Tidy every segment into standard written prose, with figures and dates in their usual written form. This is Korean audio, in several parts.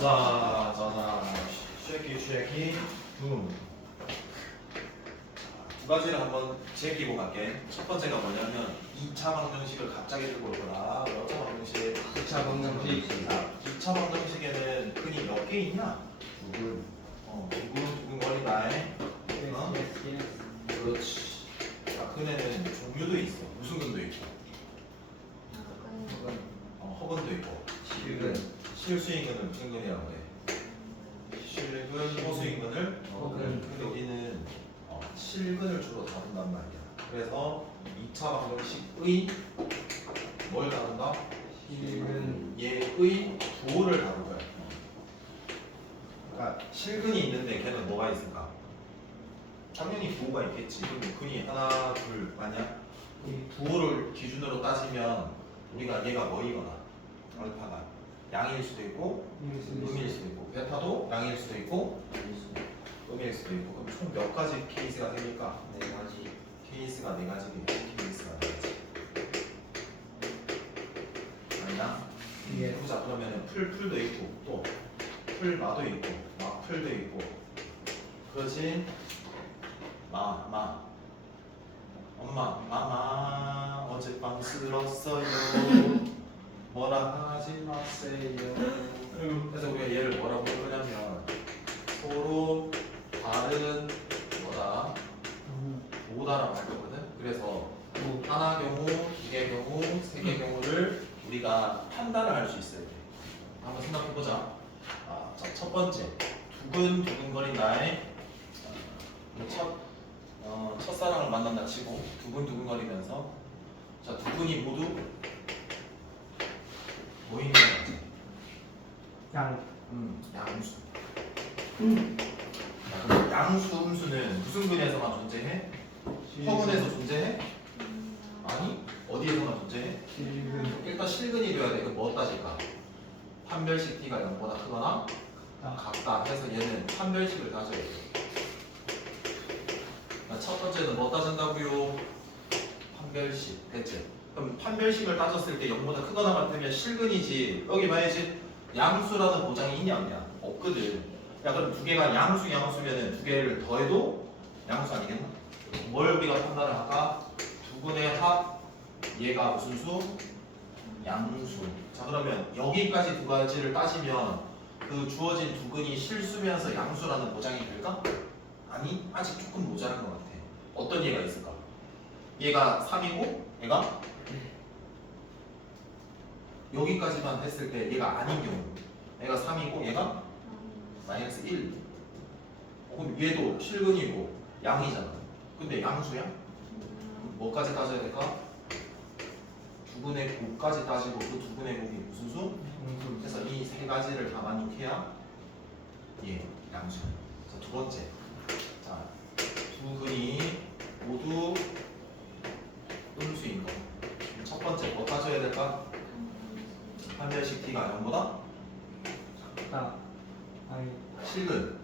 자, 쉐키 두 가지를 한번 제끼고 갈게. 첫 번째가 뭐냐면 2차 방정식을 갑자기 들고 올 거다. 몇 차 방정식? 2차 방정식. 2차 방정식에는 근이 몇 개 있냐? 두근거리다. 어? 그렇지. 자, 근에는 종류도 있어. 무슨 근도 있고, 허근도 있고. 실수인근을 무슨 근이라고 해? 실근, 호수인근을 허근. 근데 우리는 실근을 주로 다룬단 말이야. 그래서 2차 방정식의 뭘 다룬다? 실근. 얘의 부호를 다룰 거야. 그러니까 실근이 있는데 걔는 뭐가 있을까? 당연히 부호가 있겠지. 그럼 근이 하나, 둘 맞냐? 이 부호를 기준으로 따지면 우리가 얘가 뭐이거나 알파가 양일 수도 있고 음일 수도 있고 베타도 양일 수도 있고 음일 수도 있고. 그럼 총 몇 가지 케이스가 됩니까? 네 가지. 케이스가 네 가지겠지. 케이스가 네 가지. 아니야? 예. 보자. 그러면은 풀도 있고 또 풀마도 있고 막풀도 있고. 그렇지? 엄마 어젯밤 쓸었어요. 뭐라 하지 마세요. 그래서 우리가 얘를 뭐라고 부르냐면 서로 다른 뭐다 오다라고 할 거거든. 그래서 하나 경우, 두 개 경우, 세 개 경우를 우리가 판단을 할 수 있어야 돼. 한번 생각해 보자. 첫 번째 두근두근거린다의 첫사랑을 만난다 치고 두근두근거리면서 자 두근이 모두 뭐 있는 거지? 양수. 그럼 양수, 음수는 무슨 근에서만 존재해? 허근에서 존재해? 아니 어디에서만 존재해? 실근. 일단 실근이 돼야 돼. 그럼 뭐 따질까? 판별식 t가 0보다 크거나 같다 해서 얘는 판별식을 따져야 돼. 첫 번째는 뭐 따진다고요? 판별식. 됐지? 그럼 판별식을 따졌을 때 0보다 크거나 같으면 실근이지. 여기 봐야지. 양수라는 보장이 있냐 없냐? 없거든. 야 그럼 두 개가 양수면은 두 개를 더해도 양수 아니겠나? 뭘 우리가 판단을 할까? 두 분의 합 얘가 무슨 수? 양수. 자 그러면 여기까지 두 가지를 따지면 그 주어진 두 근이 실수면서 양수라는 보장이 될까? 아니 아직 조금 모자란 것 같아. 어떤 얘가 있을까? 얘가 3이고 얘가 여기까지만 했을 때 얘가 아닌 경우 얘가 3이고 얘가 마이너스 1. 그럼 얘도 실근이고 양이잖아. 근데 양수야? 뭐까지 따져야 될까? 두 분의 곱까지 따지고 그 두 분의 곱이 무슨 수? 그래서 이 세 가지를 감안해야 예, 양수. 자, 두 번째. 자, 두 근이 모두 음수인 거. 첫 번째 뭐 따져야 될까? 판별식 t가 0보다 작다. 아니. 실근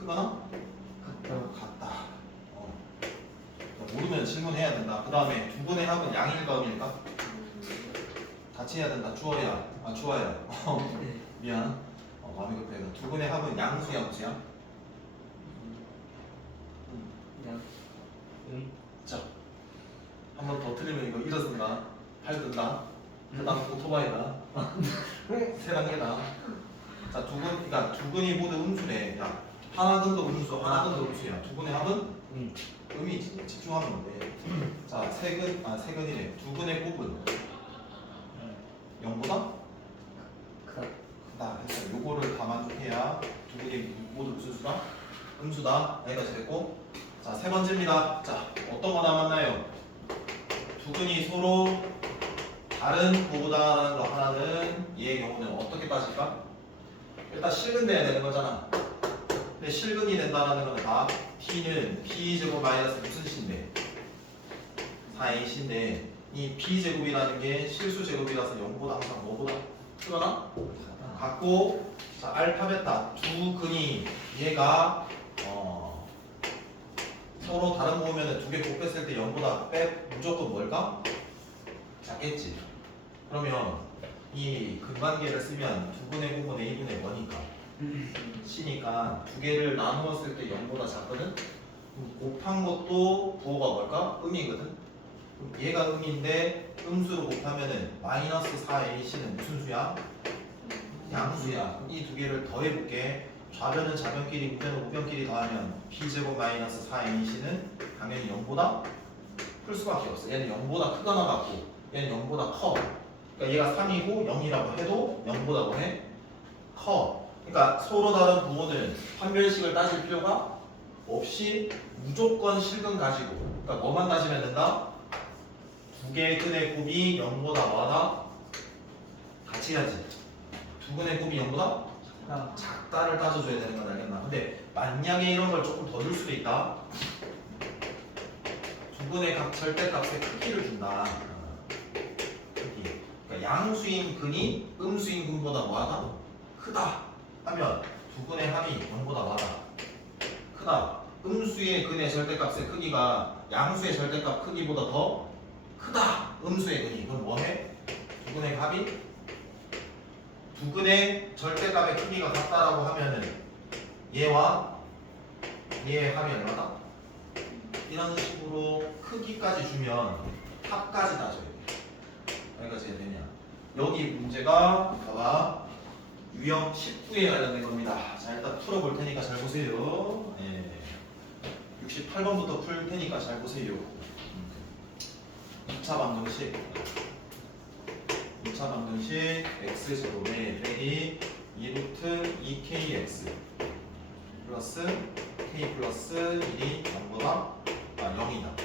크거나 같다. 모르면 질문해야 된다. 그 다음에 두 분의 합은 양일까 음일까? 같이 해야 된다. 주어야. 주어야. 미안. 마음이 급해서. 두 분의 합은 양수야 음수야? 자, 한 번 더 틀리면 이거 일어선다. 팔 든다. 그 다음 오토바이다. 세 단계다. 자, 그러니까 두 근이 모두 음수네. 야, 하나 근도 음수, 하나 근도 음수야. 두 분의 합은 음이 집중하면 돼. 자, 세 근이래. 두 근의 곱은 0보다 크다 해서 요거를 감안해야 두 근이 모두 무슨 수다? 음수다. 여기까지 됐고. 자, 세 번째입니다. 자, 어떤 거 남았나요? 두 근이 서로 다른 부호다라는 거 하나는 얘의 경우는 어떻게 따질까? 일단 실근돼야 되는 거잖아. 근데 실근이 된다는 거는 다 t는 p제곱 마이너스 무슨 c인데? 4a c인데 이 b제곱이라는 게 실수제곱이라서 0보다 항상 뭐보다 크거나 같고. 자, 알파 베타 두 근이 얘가 서로 다른 부호면은 두 개 곱했을 때 0보다 무조건 뭘까? 작겠지. 그러면 이 근관계를 쓰면 2분의 9분 A분의 뭐니까 C니까 두 개를 나누었을 때 0보다 작거든? 그럼 곱한 것도 부호가 뭘까? 음이거든? 그럼 얘가 음인데 음수로 곱하면은 마이너스 4AC는 무슨 수야? 양수야. 이 두 개를 더해볼게. 좌변은 좌변끼리, 우변은 우변끼리 더하면 B제곱 마이너스 4AC는 당연히 0보다 클 수밖에 없어. 얘는 0보다 크거나 같고 얘는 0보다 커. 그러니까 얘가 3이고 0이라고 해도 0보다 뭐해? 커. 그러니까 서로 다른 부호는 판별식을 따질 필요가 없이 무조건 실근 가지고, 그러니까 뭐만 따지면 된다? 두 개의 근의 곱이 0보다 뭐하다? 같이 해야지. 두 근의 곱이 0보다 작다를 따져줘야 되는 건 알겠나? 근데 만약에 이런 걸 조금 더 줄 수도 있다. 두 근의 각 절대값의 크기를 준다. 크기. 그러니까 양수인 근이 음수인 근보다 뭐하다? 크다 하면 두 근의 합이 0보다 뭐하다? 크다. 음수의 근의 절대값의 크기가 양수의 절대값 크기보다 더 크다. 음수의 근이. 그럼 뭐해? 두 근의 합이 두 근의 절대값의 크기가 같다라고 하면은 얘와 얘의 합이 얼마다? 이런 식으로 크기까지 주면 합까지 따져야 돼. 여기까지 해야 되냐? 여기 문제가 봐봐. 유형 19에 관련된 겁니다. 자, 일단 풀어볼 테니까 잘 보세요. 68번부터 풀 테니까 잘 보세요. 2차 방정식. 2차 방정식 x제곱에 빼기 2루트 2kx 플러스 k 플러스 1이 0보다 0이다.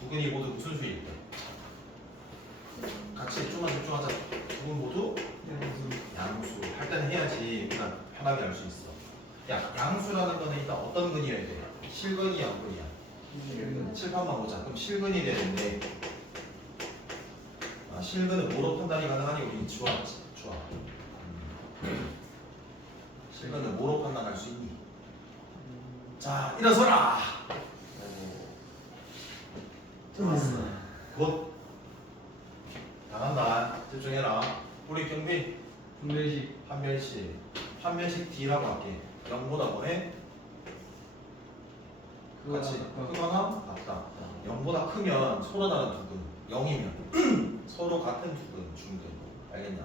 두 근이 모두 무슨 수일 때? 같이 좀만 집중하자. 두 근 모두 양수. 할 때는 해야지 그냥 편하게 알 수 있어. 야, 양수라는 거는 일단 어떤 근이어야 돼? 실근이야, 양근이야? 칠판만 보자. 그럼 실근이 되는데 실근은 뭐로 판단이 가능하니? 우리 주아. 실근은 뭐로 판단할 수 있니? 자, 일어서라. 좋았어. 곧 나간다. 집중해라. 우리 경비 분배식 판별식 D라고 할게. 0보다 뭐해? 같이 크거나 같다. 0보다 크면 서로 다른 두 근, 0이면 서로 같은 두 근, 중근. 알겠냐?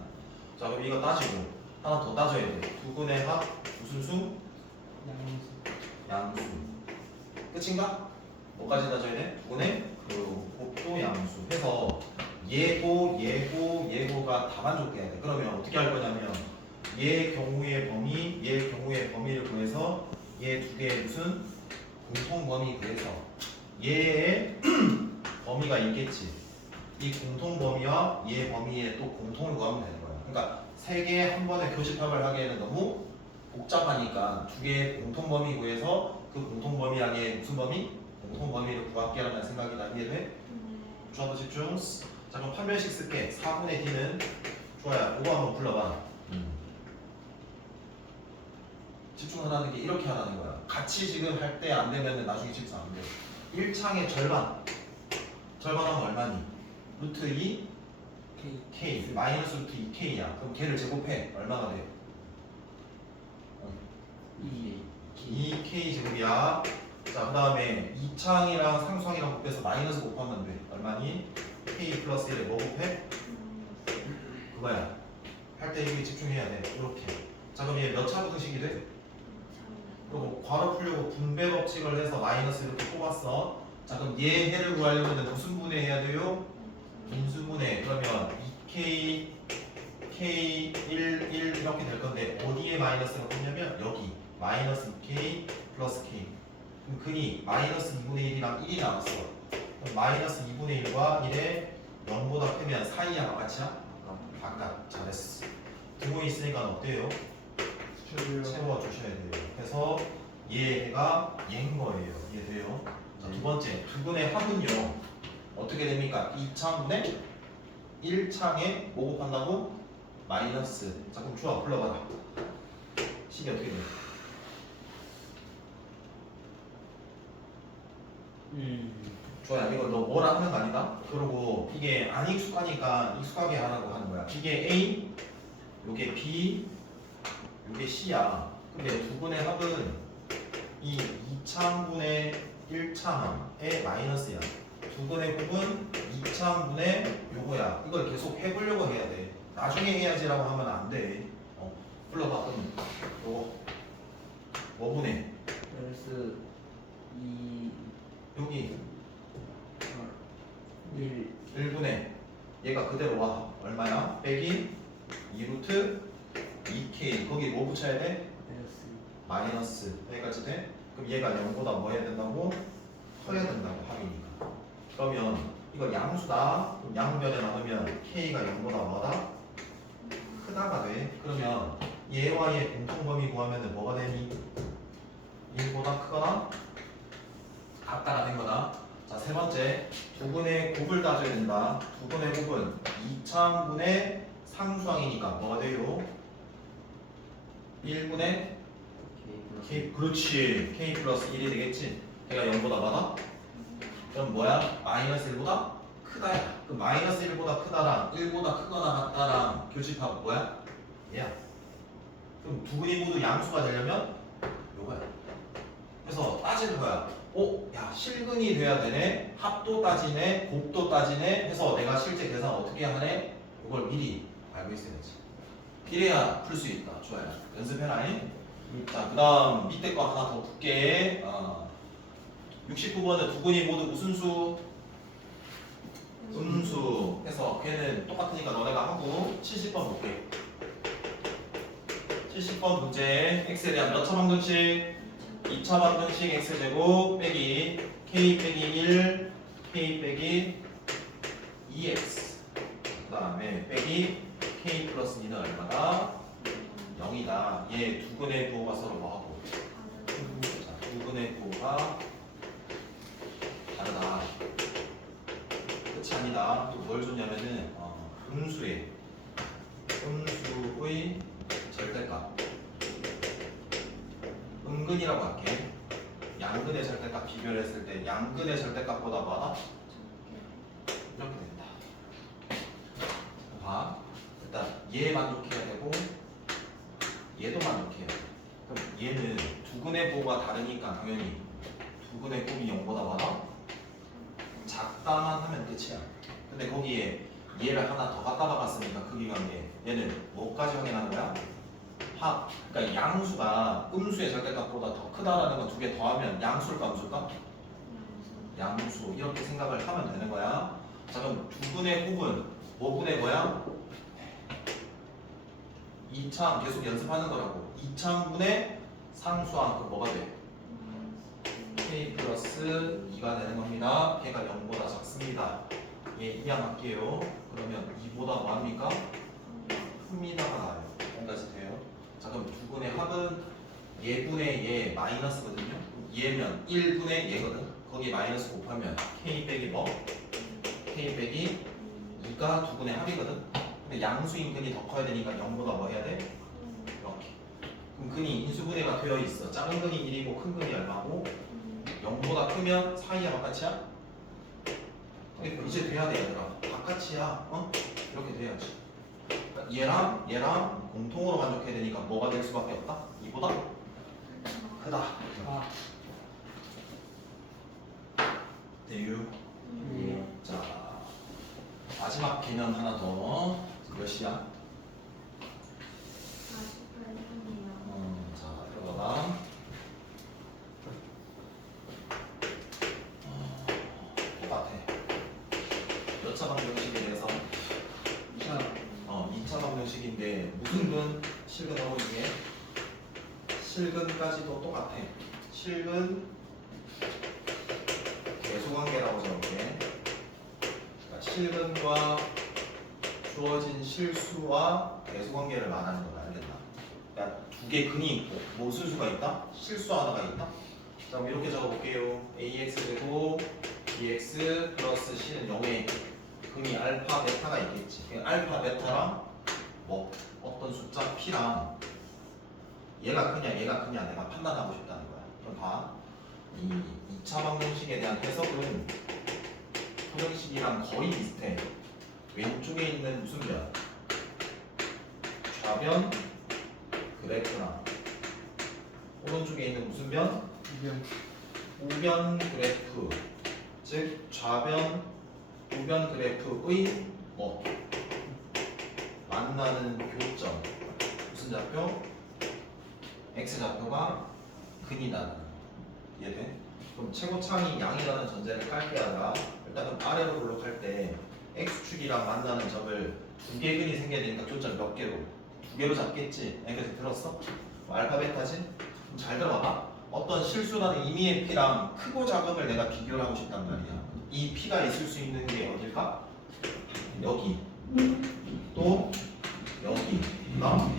자, 그럼 이거 따지고 하나 더 따져야 돼. 두 근의 합 무슨 수? 양수. 끝인가? 뭐까지 따져야 돼? 두 근의 곱도 양수. 해서 예고가 다 만족돼야 돼. 그러면 어떻게 할 거냐면 얘 경우의 범위를 구해서 얘 두 개의 무슨 공통 범위 구해서 얘의 범위가 있겠지. 이 공통 범위와 얘 범위에 또 공통을 구하면 되는 거야. 그러니까 세 개 한 번에 교집합을 하기에는 너무 복잡하니까 두 개의 공통 범위 구해서 그 공통 범위 안에 무슨 범위? 공통 범위를 구할게라는 생각이 나기에 주어도 집중. 자, 그럼 판별식 쓸게. 4분의 D는 좋아요. 이거 한번 불러봐. 집중하라는 게 이렇게 하라는 거야. 같이 지금 할 때 안 되면 나중에 집중 안 돼. 1창의 절반하면 얼마니? 루트 2 K 마이너스 루트 2K야. 그럼 걔를 제곱해. 얼마가 돼? 2K 제곱이야. 자, 그 다음에 2창이랑 상수항이랑 곱해서 마이너스 곱하면 돼. 얼마니? K 플러스 1에 뭐 곱해? 그거야. 할 때 여기 집중해야 돼. 이렇게. 자, 그럼 얘 몇 차 부등식이 돼? 그리고 괄호 풀려고 분배 법칙을 해서 마이너스 이렇게 뽑았어. 자, 그럼 얘 해를 구하려면 무슨 분해 해야 돼요? 인수분해. 그러면 2K, K, 1 이렇게 될 건데 어디에 마이너스가 붙냐면 여기 마이너스 2K 플러스 K. 그럼 근이 마이너스 2분의 1이랑 1이 나왔어. 그럼 마이너스 2분의 1과 1에 0보다 크면 사이야 바깥이야? 바깥. 잘했어. 등호 있으니까 어때요? 채워주셔야 돼요. 그래서 얘가 얘인 거예요. 이해돼요? 자, 두 번째, 두 근의 합은요 어떻게 됩니까? 2창분의 1창에 뭐 곱한다고? 마이너스. 자, 그럼 주아 불러봐라. 식이 어떻게 돼? 주아야, 이거 너 뭐라 하는 거 아니다? 그러고 이게 안 익숙하니까 익숙하게 하라고 하는 거야. 이게 A, 요게 B, 요게 C야. 근데 두 분의 합은 이 2차항분의 1차항의 마이너스야. 두 분의 곱은 2차항분의 요거야. 이걸 계속 해보려고 해야 돼. 나중에 해야지라고 하면 안 돼. 불러봐. 그럼 요거 뭐분의 플러스 2 여기 1 1분의 얘가 그대로 와. 얼마야? 빼기 2루트 2K. 거기 뭐 붙여야 돼? 플러스 마이너스. 여기까지 돼? 그럼 얘가 0보다 뭐 해야 된다고? 커야 된다고 합이니까. 그러면 이거 양수다. 그럼 양변에 나누면 K가 0보다 뭐다? 크다가 돼. 그러면 얘와 얘 공통범위 구하면 뭐가 되니? 1보다 크거나 같다가 된 거다. 자, 세 번째. 두 분의 곱을 따져야 된다. 두 분의 곱은 2차항분의 상수항이니까 뭐가 돼요? 1분의 K 플러스 K. 그렇지. K 플러스 1이 되겠지. 걔가 0보다 많아? 그럼 뭐야? 마이너스 1보다 크다야. 그럼 마이너스 1보다 크다랑 1보다 크거나 같다랑 교집합 뭐야? 얘야. 그럼 두 분이 모두 양수가 되려면 요거야. 그래서 따지는 거야. 야, 실근이 돼야 되네. 합도 따지네. 곱도 따지네. 해서 내가 실제 계산 어떻게 하네? 이걸 미리 알고 있어야지. 이래야 풀 수 있다. 좋아요. 연습해라잉. 자, 그 다음 밑에 거 하나 더 볼게. 69번은 두 분이 모두 무슨 수? 음수. 해서 걔는 똑같으니까 너네가 하고 70번 볼게. 70번 문제. x에 대한 몇 차 방정식? 2차 방정식 x제곱 빼기 k 빼기 1 k 빼기 2x 그 다음에 빼기 k 플러스 2는 얼마다? 0이다. 얘 두근의 부호가 서로 뭐하고? 자, 두근의 부호가 다르다. 끝이 아니다. 또 뭘 줬냐면은 음수의 절대값 음근이라고 할게. 양근의 절대값 비교를 했을 때 양근의 절대값보다 뭐하다? 이렇게 된다. 봐. 일단 얘 만족해야 되고 얘도 만족해야 돼. 그럼 얘는 두근의 부호가 다르니까 당연히 두근의 곱이 0보다 많아? 작다만 하면 끝이야. 근데 거기에 얘를 하나 더 갖다 박았으니까 크기 관계 얘는 뭐까지 확인하는 거야? 합. 그러니까 양수가 음수의 절대값보다 더 크다라는 건 두 개 더하면 양수일까 음수일까? 양수. 이렇게 생각을 하면 되는 거야. 자, 그럼 두분의 곱은 뭐분의 뭐야? 2차항 계속 연습하는 거라고. 2차항분의 상수항. 그럼 뭐가 돼? k 플러스 2가 되는 겁니다. 걔가 0보다 작습니다. 얘 이항할게요. 그러면 2보다 뭐합니까? 큽니다가 나와요. 여기까지 돼요. 자, 그럼 두 분의 합은 얘분의 얘 마이너스거든요. 얘면 1분의 얘거든. 거기 마이너스 곱하면 k 빼기 뭐? k 빼기 2가 두 분의 합이거든. 근데 양수인 근이 더 커야 되니까 0보다 뭐 해야 돼? 이렇게. 그럼 근이 인수분해가 되어 있어. 작은 근이 1이고 큰 근이 얼마고? 0보다 크면 사이야 바깥이야? 근데 이제 돼야 돼 얘들아. 바깥이야. 이렇게 돼야지. 얘랑 공통으로 만족해야 되니까 뭐가 될 수밖에 없다? 이보다 크다. 대유. 자, 마지막 개념 하나 더. 몇 시야? 48분이요. 자, 들어가봐. 똑같아. 몇 차 방정식에 대해서 2차 방정식인데 무슨 근? 실근 어머니에 실근까지도 똑같아. 실근 계수관계라고 적을게. 그러니까 실근과 주어진 실수와 계수관계를 말하는 거다. 알겠나? 그러니까 두 개 근이 있고 무슨 수가 있다? 실수 하나가 있다? 자, 그럼 이렇게 적어볼게요. ax제곱 bx 플러스 c는 0에 근이 알파 베타가 있겠지. 알파 베타랑 뭐 어떤 숫자 p랑 얘가 크냐 얘가 크냐 내가 판단하고 싶다는 거야. 그럼 봐. 이 2차 방정식에 대한 해석은 표정식이랑 거의 비슷해. 왼쪽에 있는 무슨 면? 좌변 그래프나 오른쪽에 있는 무슨 변? 우변 그래프, 즉 좌변 우변 그래프의 뭐 만나는 교점 무슨 좌표? x 좌표가 근이다. 이해돼? 그럼 최고창이 양이라는 전제를 깔게 하다가 일단은 아래로 블록할 때 x축이랑 만나는 점을 두 개 근이 생겨야 되니까 교점 몇 개로? 두 개로 잡겠지? 여기까지 들었어? 뭐 알파 베타지? 그럼 잘 들어봐봐. 어떤 실수라는 임의의 p랑 크고 작음을 내가 비교를 하고 싶단 말이야. 이 p가 있을 수 있는 게 어딜까? 여기 또 여기가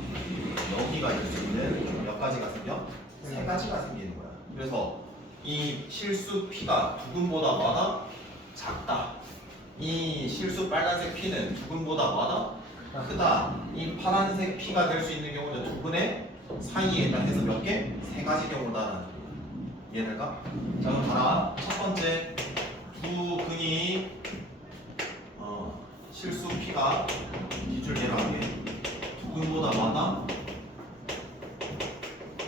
여기가 있을 수 있는 몇 가지가 생겨? 세 가지가 생기는 거야. 그래서 이 실수 p가 두근보다 뭐다? 작다. 이 실수 빨간색 p는 두근보다 뭐다? 크다. 이 파란색 p가 될 수 있는 경우는 두 근의 사이에 딱 해서 몇 개? 세 가지 경우다라는 거야. 이해될까? 자 그럼 봐라. 첫 번째 두 근이 실수 p가 기출 예로 하게 두 근보다 많아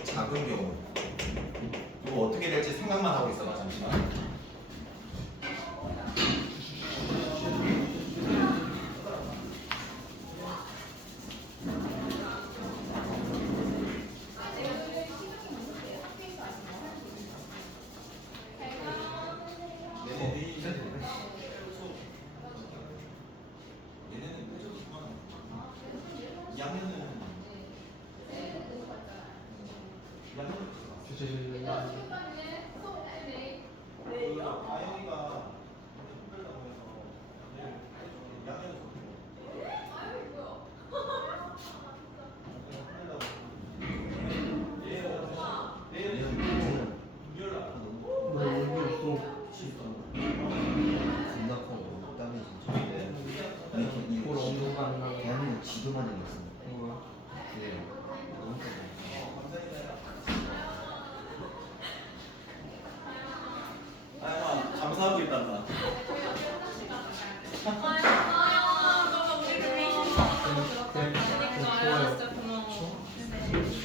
작은 경우. 이거 어떻게 될지 생각만 하고 있어봐. 잠시만. 지도만 해놨습니다. 네. 아영아 감사하고 있단다.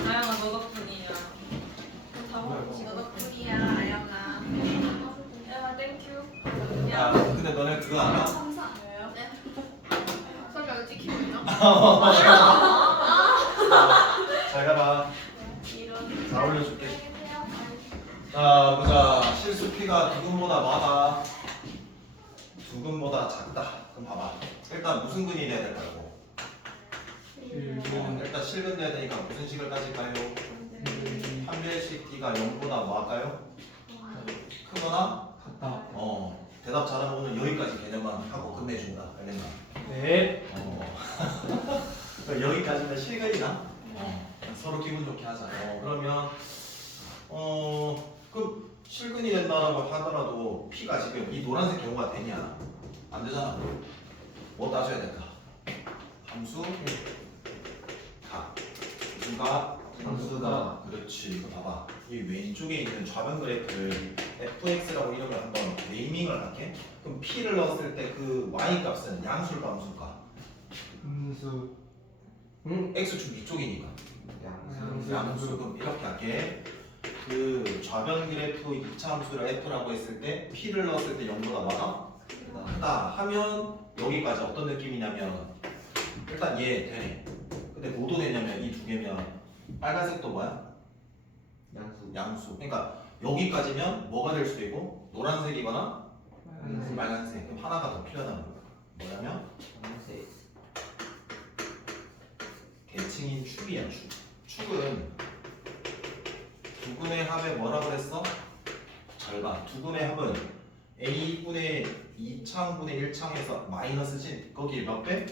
아영아 너 덕분이야. 너 덕분이야, 아영아. 야 땡큐. 야 근데 너네 그거 알아? 왜요? 네? 설명 찍히고 있나? 잘 가라. 이런. 잘 올려줄게. 자 보자. 실수 p가 두근보다 많아. 두근보다 작다. 그럼 봐봐. 일단 무슨 근이 돼야 될까요? 일단 실근 돼야 되니까 무슨 식을 따질까요? 판별식 d가 0보다 뭐 할까요? 크거나? 같다. 대답 잘하면 오늘 여기까지 개념만 하고 끝내준다. 알겠나? 네. 여기까지는 실근이다. 서로 기분 좋게 하자. 그러면 그럼 실근이 된다라고 하더라도 p가 지금 이 노란색 경우가 되냐? 안 되잖아. 뭐 따져야 될까? 함수 가. 함수가 그렇지. 이거 봐봐. 이 왼쪽에 있는 좌변 그래프를 fx라고 이름을 한번 네이밍을 할게. 그럼 p를 넣었을 때 그 y 값은 양수일까 함수일까? 음수. x축 위쪽이니까. 양수. 양수. 그럼 이렇게 할게. 그 좌변 그래프 2차 함수를 f라고 했을 때 p를 넣었을 때 0보다 많아? 크다 하면 여기까지 어떤 느낌이냐면 일단 얘 되네. 근데 뭐도 되냐면 이 두 개면 빨간색도 뭐야? 양수. 양수. 그러니까 여기까지면 뭐가 될 수도 있고 노란색이거나 빨간색. 그럼 하나가 더 필요하다는 거야. 뭐냐면 양색. 대칭인 축이야. 축은 두근의 합에 뭐라 그랬어? 절반. 두근의 합은 a분의 2창분의 1창에서 마이너스지 거기에 몇 배?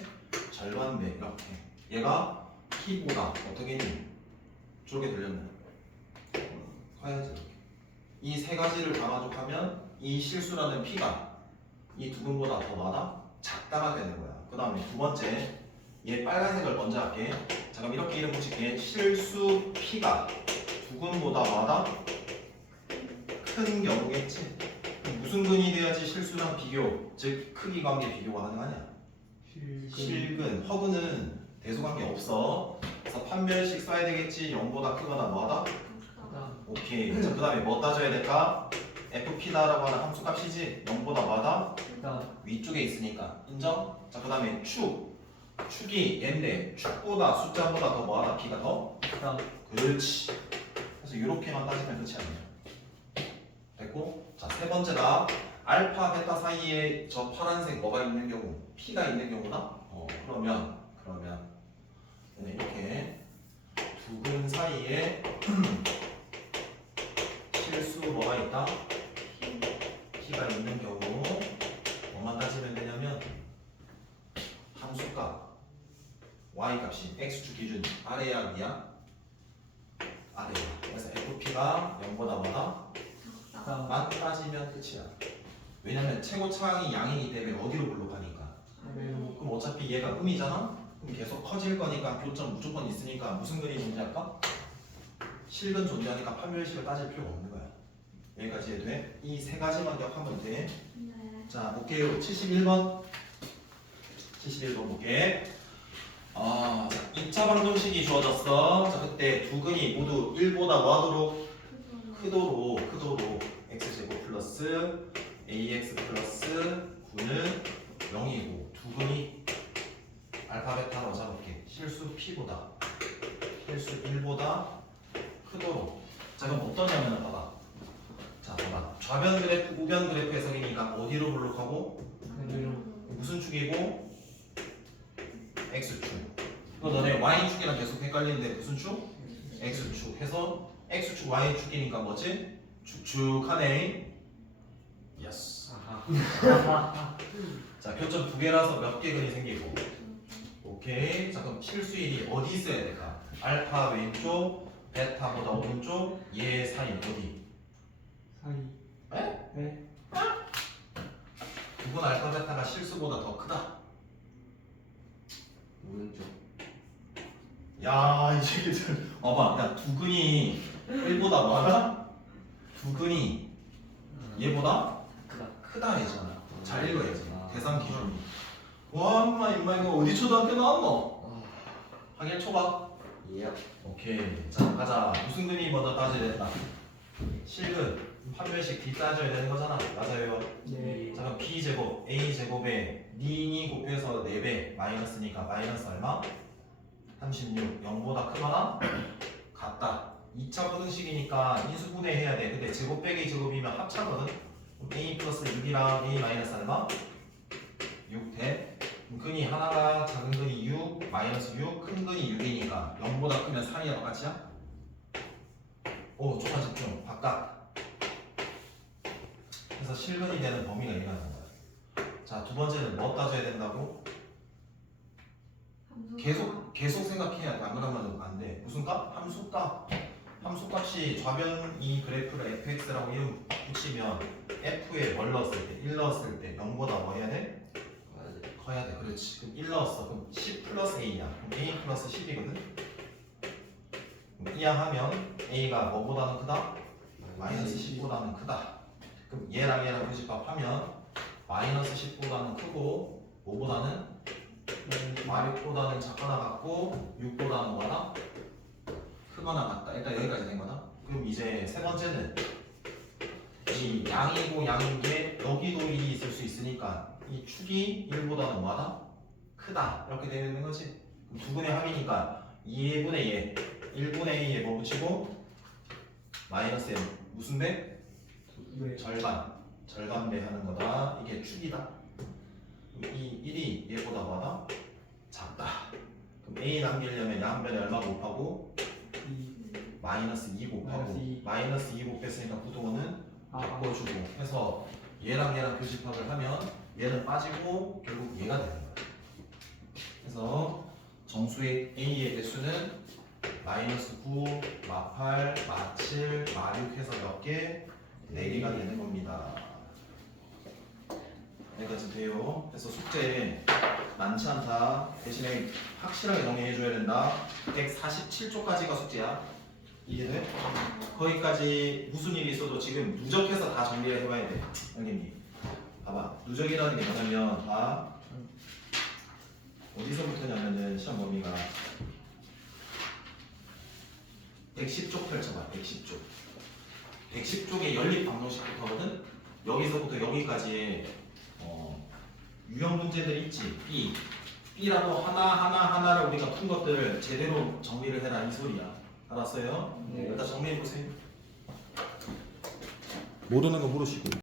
절반 배. 이렇게. 얘가 p보다 어떻게 했니? 저렇게 들렸네. 커야지. 이 세 가지를 감아족하면 이 실수라는 p가 이 두근보다 더 많아? 작다가 되는 거야. 그 다음에 두 번째 얘 빨간색을 먼저 할게. 자 그럼 이렇게 이름 붙일게. 실수 p가 두근보다 많아? 큰 경우겠지. 무슨 근이 돼야지 실수랑 비교, 즉 크기 관계 비교가 가능하냐? 실근. 허근은 대소관계 없어. 그래서 판별식 써야 되겠지. 0보다 크거나 뭐하다? 크다. 오케이. 자, 그 다음에 뭐 따져야 될까? FP다라고 하는 함수값이지. 0보다 뭐하다? 크다. 위쪽에 있으니까. 인정? 자, 그 다음에 축. 축이 얘인데 축보다 숫자보다 더 뭐하다? P가 더? 크다. 그렇지. 그래서 이렇게만 따지면 끝이 아니야. 됐고. 자, 세 번째가 알파, 베타 사이에 저 파란색 뭐가 있는 경우? P가 있는 경우다? 그러면 얘는 이렇게 두근 사이에 실수 뭐가 있다? P가 있는 경우 뭐만 따지면 되냐면 함수값 y 값이 x축 기준 아래야 위야? 아래야. 그래서 fp가 0보다 뭐다? 크다. 만 따지면 끝이야. 왜냐면 최고차항이 양이기 때문에 어디로 블록하니까. 아래로. 그럼 어차피 얘가 음이잖아? 그럼 계속 커질 거니까 교점 무조건 있으니까 무슨 근이 존재할까? 실근 존재하니까 판별식을 따질 필요가 없는 거야. 여기까지 해도 돼? 이 세 가지만 기억하면 돼. 네. 자, 볼게요. 71번. 71번 볼게. 2차 방정식이 주어졌어. 자, 그때 두 근이 모두 1보다 뭐하도록? 크도록 x제곱 플러스 ax 플러스 9는 0이고 두 근이 알파 베타로 잡을게. 실수 p보다 실수 1보다 크도록. 자, 그럼 어떠냐면 봐봐. 자, 봐봐. 좌변 그래프, 우변 그래프 해석이니까 어디로 블록하고? 아래로. 무슨 축이고? x축. 이거 너네 y축이랑 계속 헷갈리는데 무슨 축? x축 해서 x축 y축이니까 뭐지? 축축하네. 예스. 아하. 자, 교점 두 개라서 몇 개 근이 생기고. 오케이. 자, 그럼 실수일이 어디 있어야 될까? 알파 왼쪽, 베타보다 오른쪽, 얘 사이 어디? 사이. 에? 네. 두분 알파 베타가 실수보다 더 크다. 오른쪽. 야, 이 새끼들. 봐봐. 야, 두 근이 1보다 뭐하다? 두 근이 얘보다 크다. 크다 했잖아. 잘 읽어야지. 아. 대상 기준이. 와, 임마 이거 어디 초등학교 나왔노? 아. 하길 초밥. 예. 오케이. 자, 가자. 무슨 근이 먼저 따져야 된다? 실근. 판별식 D 따져야 되는 거잖아. 맞아요. 네. 자, 그럼 B제곱, A제곱에 니니 곱해서 4배 마이너스니까 마이너스 얼마? 36. 0보다 크거나 같다. 2차 부등식이니까 인수분해 해야 돼. 근데 제곱 빼기 제곱이면 합차거든. 그럼 A 플러스 6이랑 A 마이너스 얼마? 6 대. 그럼 근이 하나가 작은 근이 6, 마이너스 6, 큰 근이 6이니까 0보다 크면 3이야 바깥이야? 오, 조건 집중. 바깥. 그래서 실근이 되는 범위가 일어나는 거야. 자, 두 번째는 뭐 따져야 된다고? 계속 생각해야 돼. 안 그러면 안 돼. 무슨 값? 함수값. 함수값이 좌변 이 그래프를 fx라고 이름 붙이면 f에 뭘 넣었을 때? 1 넣었을 때 0보다 뭐 해야 돼? 커야 돼. 그렇지. 그럼 1 넣었어. 그럼 10 플러스 a야. 그럼 a 플러스 10이거든. 그럼 이항하면 a가 뭐보다는 크다? 마이너스 10보다는 크다. 그럼 얘랑 교집합하면 마이너스 10보다는 크고 5보다는 마력보다는 작거나 같고 6보다는 뭐하다? 크거나 같다. 일단 여기까지 된 거다. 그럼 이제 세 번째는 이 양이고 양인 게 여기도 일이 있을 수 있으니까 이 축이 1보다는 뭐하다? 크다. 이렇게 되어 있는 거지. 그럼 두 분의 합이니까 2분의 얘 1분의 a에 뭐 붙이고 마이너스 n 무슨 배? 왜? 절반배 하는 거다. 이게 축이다. 그럼 이 1이 얘보다 뭐하다? 작다. 그럼 a 남기려면 양변에 얼마 곱하고? 마이너스 2 곱하고 마이너스 2 곱했으니까 부동호는 바꿔주고 해서 얘랑 교집합을 하면 얘는 빠지고 결국 얘가 되는 거야. 그래서 정수의 a의 대수는 마이너스 9, 마8, 마7, 마6 해서 몇 개? 4개가 되는 겁니다. 여기까지 돼요. 그래서 숙제 많지 않다. 대신에 확실하게 정리해줘야 된다. 147쪽까지가 숙제야. 이해돼? 거기까지 무슨 일이 있어도 지금 누적해서 다 정리를 해봐야 돼. 형님 봐봐. 누적이라는 게 뭐냐면 봐. 어디서부터냐면은 시험 범위가 110쪽 펼쳐봐. 110쪽. 110쪽의 연립 방정식부터거든. 여기서부터 여기까지의 유형 문제들 있지. B라도 하나를 우리가 푼 것들 제대로 정리를 해라 이 소리야. 알았어요? 네. 일단 정리해 보세요. 모르는 거 물으시고.